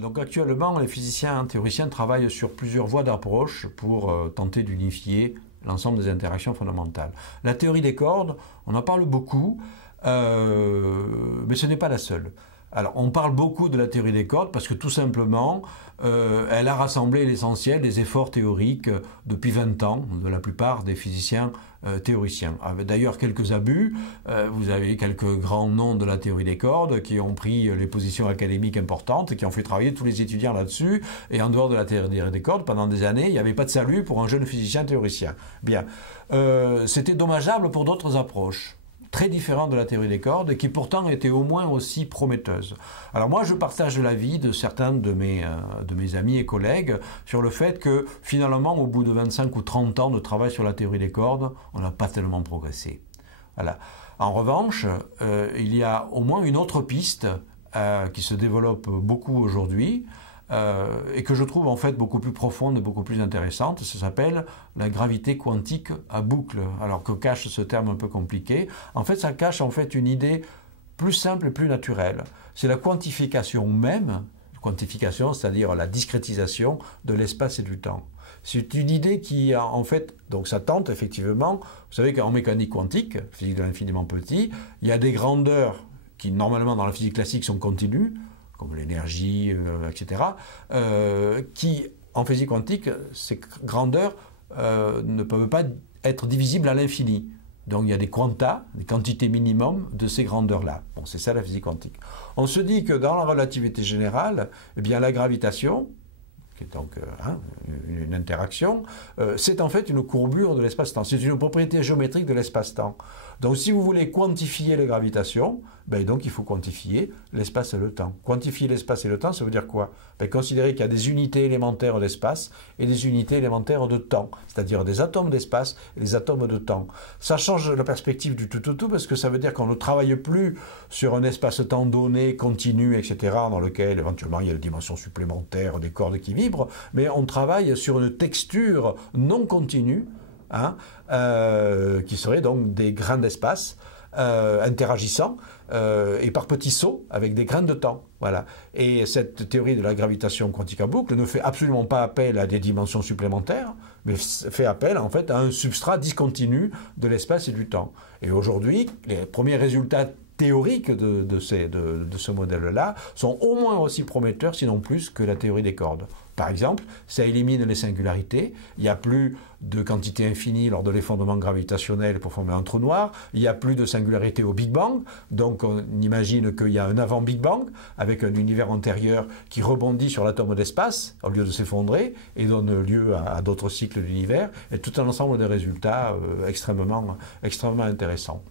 Donc actuellement, les physiciens théoriciens travaillent sur plusieurs voies d'approche pour tenter d'unifier l'ensemble des interactions fondamentales. La théorie des cordes, on en parle beaucoup, mais ce n'est pas la seule. Alors, on parle beaucoup de la théorie des cordes parce que tout simplement, elle a rassemblé l'essentiel des efforts théoriques depuis 20 ans de la plupart des physiciens théoriciens. Avec d'ailleurs quelques abus, vous avez quelques grands noms de la théorie des cordes qui ont pris les positions académiques importantes et qui ont fait travailler tous les étudiants là-dessus. Et en dehors de la théorie des cordes, pendant des années, il n'y avait pas de salut pour un jeune physicien théoricien. Bien, c'était dommageable pour d'autres approches très différentes de la théorie des cordes, qui pourtant étaient au moins aussi prometteuses. Alors moi, je partage l'avis de certains de mes amis et collègues sur le fait que finalement, au bout de 25 ou 30 ans de travail sur la théorie des cordes, on n'a pas tellement progressé. Voilà. En revanche, il y a au moins une autre piste qui se développe beaucoup aujourd'hui, et que je trouve en fait beaucoup plus profonde et beaucoup plus intéressante. Ça s'appelle la gravité quantique à boucle. Alors que cache ce terme un peu compliqué, en fait ça cache en fait une idée plus simple et plus naturelle. C'est la quantification même, quantification, c'est-à-dire la discrétisation de l'espace et du temps. C'est une idée qui en fait, donc ça tente effectivement, vous savez qu'en mécanique quantique, physique de l'infiniment petit, il y a des grandeurs qui normalement dans la physique classique sont continues, comme l'énergie, etc., qui, en physique quantique, ces grandeurs ne peuvent pas être divisibles à l'infini. Donc il y a des quanta, des quantités minimum de ces grandeurs-là. Bon, c'est ça la physique quantique. On se dit que dans la relativité générale, eh bien, la gravitation, qui est donc une interaction, c'est en fait une courbure de l'espace-temps. C'est une propriété géométrique de l'espace-temps. Donc si vous voulez quantifier les gravitations, ben donc il faut quantifier l'espace et le temps. Quantifier l'espace et le temps, ça veut dire quoi? Ben, considérer qu'il y a des unités élémentaires d'espace et des unités élémentaires de temps, c'est-à-dire des atomes d'espace et des atomes de temps. Ça change la perspective du tout parce que ça veut dire qu'on ne travaille plus sur un espace-temps donné, continu, etc., dans lequel éventuellement il y a des dimensions supplémentaires, des cordes qui vibrent, mais on travaille sur une texture non continue, qui serait donc des grains d'espace interagissant et par petits sauts avec des grains de temps. Voilà. Et cette théorie de la gravitation quantique à boucle ne fait absolument pas appel à des dimensions supplémentaires, mais fait appel en fait à un substrat discontinu de l'espace et du temps. Et aujourd'hui, les premiers résultats théoriques de ce modèle-là sont au moins aussi prometteurs, sinon plus, que la théorie des cordes. Par exemple, ça élimine les singularités, il n'y a plus de quantité infinie lors de l'effondrement gravitationnel pour former un trou noir, il n'y a plus de singularité au Big Bang, donc on imagine qu'il y a un avant Big Bang, avec un univers antérieur qui rebondit sur l'atome d'espace, au lieu de s'effondrer, et donne lieu à d'autres cycles d'univers, et tout un ensemble de résultats extrêmement intéressants.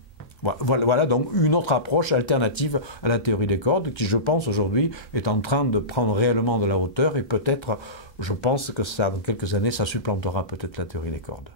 Voilà donc une autre approche alternative à la théorie des cordes qui, je pense, aujourd'hui est en train de prendre réellement de la hauteur et peut-être, je pense que ça, dans quelques années, ça supplantera peut-être la théorie des cordes.